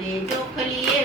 ને ચોખલીએ